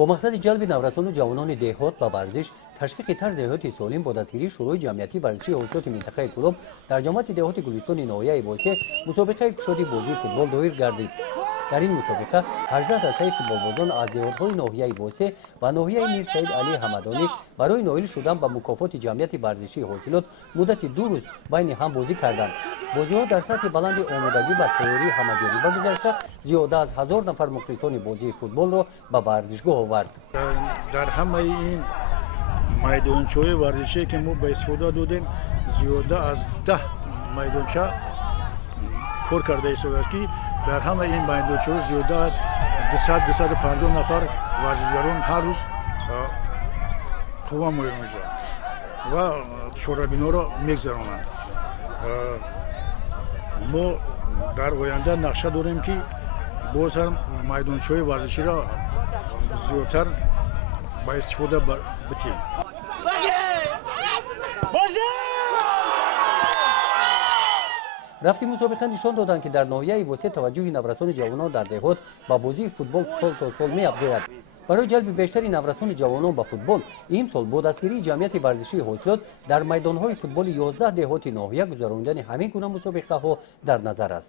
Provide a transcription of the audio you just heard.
با مقصد جلب نورسان و جوانان دهات به ورزش، تشویق طرز حیات سالم با دستگیری شروع جمعیتی ورزشی حوصلات منطقه کلوب در جامعه دهات گلستان ناحیه بوسه مسابقه کشتی بازی فوتبال دایر گردید. در این مسابقه 18 دسته فوتبالبازان از دهات‌های ناحیه بوسه و ناحیه میر سید علی حمدانی برای نائل شدن به مکافات جمعیت ورزشی حاصلات مدت 2 روز بین هم بازی کردند. بازی‌ها در سطح بلند آمادگی و تیاری همه‌جانبه گذشته زیاده از 1000 نفر مخلصان بازی فوتبال را به ورزشگاه آورد. در همه این میدانچه‌های ورزشی که ما به استفاده دادیم زیاده از 10 میدانچه کار کرده است که در همه این میدانچه‌ها زیاده از 250 نفر ورزشگران هر روز قوام می‌یابند و شورابینا را می‌گذرانند. ما در آینده نقشه داریم که باز هم میدانچه‌های ورزشی را زیادتر با استفاده بتیم. رفتی مسابقه نشان دادند که در ناحیه بوسه توجه نورسان جوانان در دهات با بازی فوتبال سال تا سال می‌افزاید. برای جلب بیشتر نورسان جوانان به فوتبال امسال با دستگیری جمعیت ورزشی حاصلات در میدان‌های فوتبال 11 دهات ناحیه گذراندن همین گونه مسابقه‌ها در نظر است.